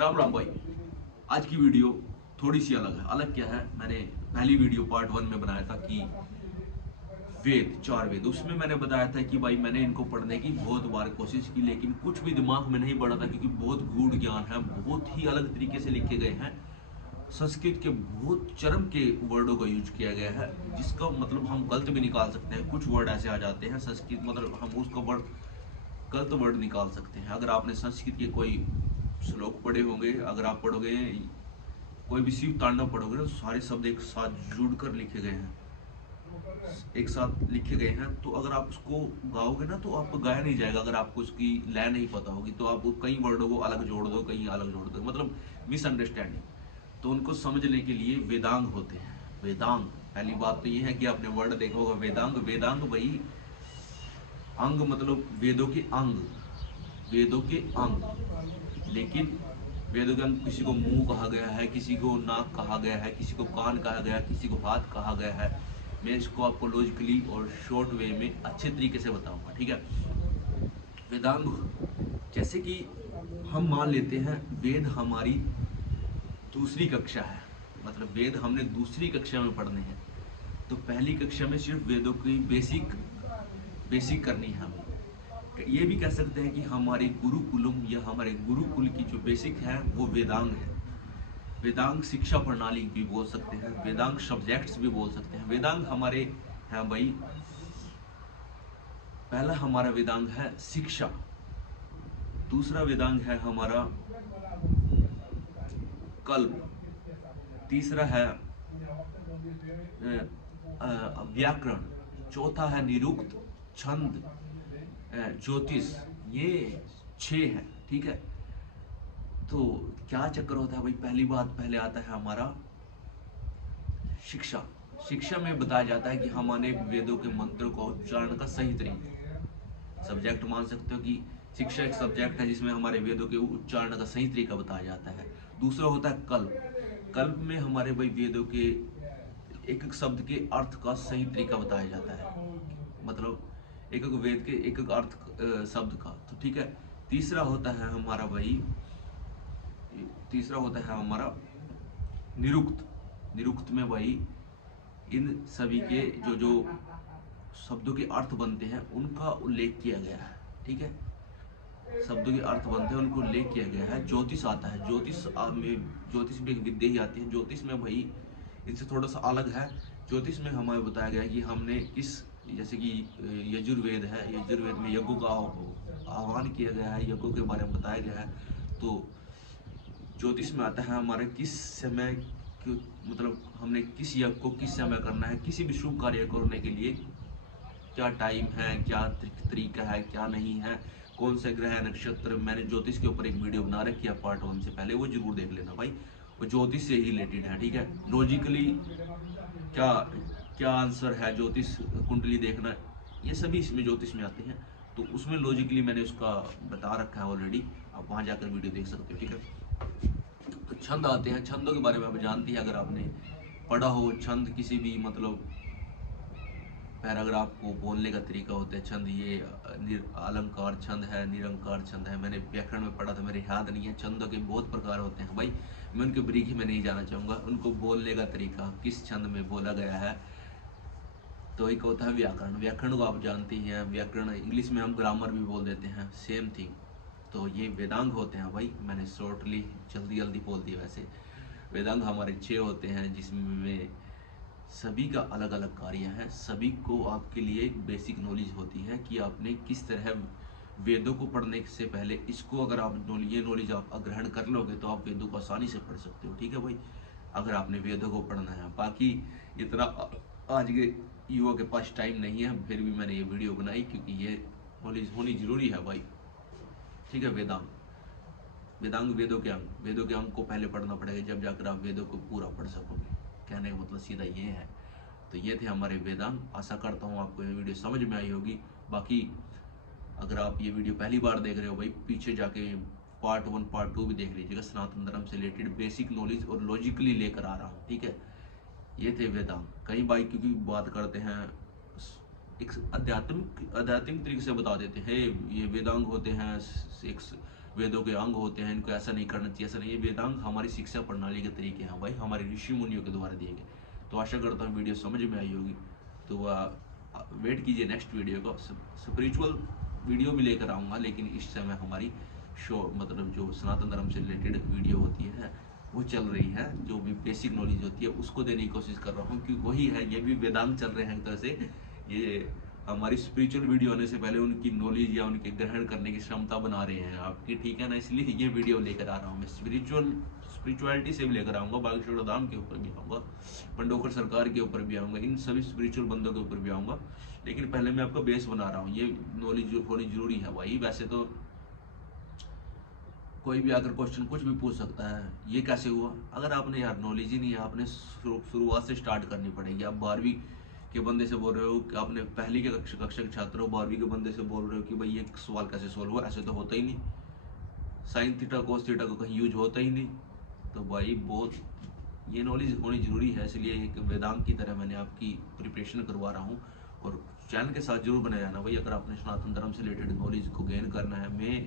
राम राम भाई। आज की वीडियो थोड़ी सी अलग है। अलग क्या है, मैंने पहली वीडियो पार्ट 1 में बनाया था कि वेद, चार वेद, उसमें मैंने बताया था कि भाई मैंने इनको पढ़ने की बहुत बार कोशिश की, लेकिन कुछ भी दिमाग में नहीं पड़ा था क्योंकि बहुत गूढ़ ज्ञान है, बहुत ही अलग तरीके से लिखे गए हैं। संस्कृत के बहुत चरम के वर्डों का यूज किया गया है, जिसका मतलब हम गलत भी निकाल सकते हैं। कुछ वर्ड ऐसे आ जाते हैं संस्कृत, मतलब हम उसका वर्ड गलत वर्ड निकाल सकते हैं। अगर आपने संस्कृत के कोई श्लोक पढ़े होंगे, अगर आप पढ़ोगे कोई भी शिव तांडव पढ़ोगे तो सारे शब्द एक साथ जुड़कर लिखे गए हैं, एक साथ लिखे गए हैं। तो अगर आप उसको गाओगे ना तो आपको गाया नहीं जाएगा। अगर आपको उसकी लय नहीं पता होगी तो आप कई वर्डों को अलग जोड़ दो, कहीं अलग जोड़ दो, मतलब मिसअंडरस्टैंडिंग। तो उनको समझने के लिए वेदांग होते हैं। वेदांग, पहली बात तो ये है कि आपने वर्ड देखा होगा वेदांग। वेदांग वही अंग, मतलब वेदों के अंग, वेदों के अंग। लेकिन वेदों के अंग, किसी को मुंह कहा गया है, किसी को नाक कहा गया है, किसी को कान कहा गया है, किसी को हाथ कहा गया है। मैं इसको आपको लॉजिकली और शॉर्ट वे में अच्छे तरीके से बताऊंगा, ठीक है। वेदांग, जैसे कि हम मान लेते हैं वेद हमारी दूसरी कक्षा है, मतलब वेद हमने दूसरी कक्षा में पढ़ने हैं। तो पहली कक्षा में सिर्फ वेदों की बेसिक बेसिक करनी है हमें। ये भी कह सकते हैं कि हमारे गुरुकुलम या हमारे गुरुकुल की जो बेसिक है वो वेदांग है। वेदांग शिक्षा प्रणाली भी बोल सकते हैं, वेदांग सब्जेक्ट्स भी बोल सकते हैं। वेदांग हमारे हैं भाई, पहला हमारा वेदांग है शिक्षा, दूसरा वेदांग है हमारा कल्प, तीसरा है व्याकरण, चौथा है निरुक्त, छंद, ज्योतिष। ये छह है, ठीक है। तो क्या चक्कर होता है भाई, पहली बात पहले आता है हमारा शिक्षा। शिक्षा में बताया जाता है कि हमारे वेदों के मंत्र को उच्चारण का सही तरीका, सब्जेक्ट मान सकते हो कि शिक्षा एक सब्जेक्ट है जिसमें हमारे वेदों के उच्चारण का सही तरीका बताया जाता है। दूसरा होता है कल्प। कल्प में हमारे भाई वेदों के एक एक शब्द के अर्थ का सही तरीका बताया जाता है, मतलब एक एक वेद के एक एक अर्थ शब्द का। तो ठीक है। तीसरा होता है हमारा भाई, तीसरा होता है हमारा निरुक्त। निरुक्त में भाई इन सभी के जो जो शब्दों के अर्थ बनते हैं उनका उल्लेख किया गया है, ठीक है। शब्दों के अर्थ बनते हैं उनको उल्लेख किया गया है। ज्योतिष आता है, ज्योतिष भी एक विद्या ही आती है। ज्योतिष में भाई इनसे थोड़ा सा अलग है। ज्योतिष में हमें बताया गया है कि हमने किस, जैसे कि यजुर्वेद है, यजुर्वेद में यज्ञों का आह्वान किया गया है, यज्ञों के बारे में बताया गया है। तो ज्योतिष में आता है हमारे किस समय, मतलब हमने किस यज्ञ को किस समय करना है, किसी भी शुभ कार्य करने के लिए क्या टाइम है, क्या तरीका है, क्या नहीं है, कौन से ग्रह नक्षत्र। मैंने ज्योतिष के ऊपर एक वीडियो बना रखी है पार्ट 1 से पहले, वो जरूर देख लेना भाई। वो ज्योतिष से ही रिलेटेड है, ठीक है। लॉजिकली क्या क्या आंसर है, ज्योतिष कुंडली देखना, ये सभी इसमें ज्योतिष में आते हैं। तो उसमें लॉजिकली मैंने उसका बता रखा है ऑलरेडी, आप वहां जाकर वीडियो देख सकते हो, ठीक है। तो छंद आते हैं, छंदों के बारे में आप जानती है, अगर आपने पढ़ा हो छंद, किसी भी मतलब पैराग्राफ को बोलने का तरीका होता है छंद। ये अलंकार छंद है, निरंकार छंद है। मैंने व्याकरण में पढ़ा था, मेरे याद नहीं है। छंदों के बहुत प्रकार होते हैं भाई, मैं उनके बारीकी में नहीं जाना चाहूंगा। उनको बोलने का तरीका, किस छंद में बोला गया है। तो एक होता है व्याकरण। व्याकरण को आप जानती हैं, व्याकरण इंग्लिश में हम ग्रामर भी बोल देते हैं, सेम थिंग। तो ये वेदांग होते हैं भाई, मैंने शॉर्टली जल्दी जल्दी बोल दिया। वैसे वेदांग हमारे 6 होते हैं, जिसमें सभी का अलग अलग कार्य है। सभी को आपके लिए एक बेसिक नॉलेज होती है कि आपने किस तरह वेदों को पढ़ने से पहले इसको, अगर आप ये नॉलेज आप ग्रहण कर लोगे तो आप वेदों को आसानी से पढ़ सकते हो, ठीक है भाई। अगर आपने वेदों को पढ़ना है, बाकी इतना आज के युवा के पास टाइम नहीं है, फिर भी मैंने ये वीडियो बनाई क्योंकि ये नॉलेज होनी जरूरी है भाई, ठीक है। वेदांग, वेदांग वेदों के अंग, वेदों के अंग को पहले पढ़ना पड़ेगा, जब जाकर आप वेदों को पूरा पढ़ सकोगे। कहने का मतलब सीधा ये है। तो ये थे हमारे वेदांग। आशा करता हूँ आपको ये वीडियो समझ में आई होगी। बाकी अगर आप ये वीडियो पहली बार देख रहे हो भाई, पीछे जाके पार्ट 1 पार्ट 2 भी देख लीजिएगा। सनातन धर्म से रिलेटेड बेसिक नॉलेज और लॉजिकली लेकर आ रहा हूँ, ठीक है। ये थे वेदांग। कई भाई क्योंकि बात करते हैं एक आध्यात्मिक आध्यात्मिक तरीके से बता देते हैं, ये वेदांग होते हैं, एक वेदों के अंग होते हैं, इनको ऐसा नहीं करना चाहिए, ऐसा नहीं। ये वेदांग हमारी शिक्षा प्रणाली के तरीके हैं भाई, हमारे ऋषि मुनियों के द्वारा दिए गए। तो आशा करता हूँ वीडियो समझ में आई होगी। तो वेट कीजिए नेक्स्ट वीडियो को, स्पिरिचुअल वीडियो भी लेकर आऊँगा, लेकिन इस समय हमारी शो मतलब जो सनातन धर्म से रिलेटेड वीडियो होती है वो चल रही है, जो भी बेसिक नॉलेज होती है उसको देने की कोशिश कर रहा हूँ, क्योंकि वही है, ये भी वेदांत चल रहे हैं एक तरह से। ये हमारी स्पिरिचुअल वीडियो होने से पहले उनकी नॉलेज या उनके ग्रहण करने की क्षमता बना रहे हैं आपकी, ठीक है ना। इसलिए ये वीडियो लेकर आ रहा हूँ मैं, स्पिरिचुअलिटी से भी लेकर आऊँगा, बागेश्वर धाम के ऊपर भी आऊँगा, पंडोकर सरकार के ऊपर भी आऊँगा, इन सभी स्पिरिचुअल बंदों के ऊपर भी आऊँगा। लेकिन पहले मैं आपका बेस बना रहा हूँ, ये नॉलेज होनी जरूरी है भाई। वैसे तो कोई भी आकर क्वेश्चन कुछ भी पूछ सकता है, ये कैसे हुआ, अगर आपने यार नॉलेज ही नहीं है, आपने शुरुआत से स्टार्ट करनी पड़ेगी। आप 12वीं के बंदे से बोल रहे हो कि आपने पहली के कक्षा के छात्र हो, 12वीं के बंदे से बोल रहे हो कि भाई ये सवाल कैसे सोल्व हुआ, ऐसे तो होता ही नहीं। साइन थीटा कोस थीटा को कहीं यूज होता ही नहीं। तो भाई बहुत ये नॉलेज होनी जरूरी है, इसलिए एक वेदांत की तरह मैंने आपकी प्रिपरेशन करवा रहा हूँ। और चैनल के साथ जरूर बने रहना भाई, अगर आपने सनातन धर्म से रिलेटेड नॉलेज को गेन करना है। मैं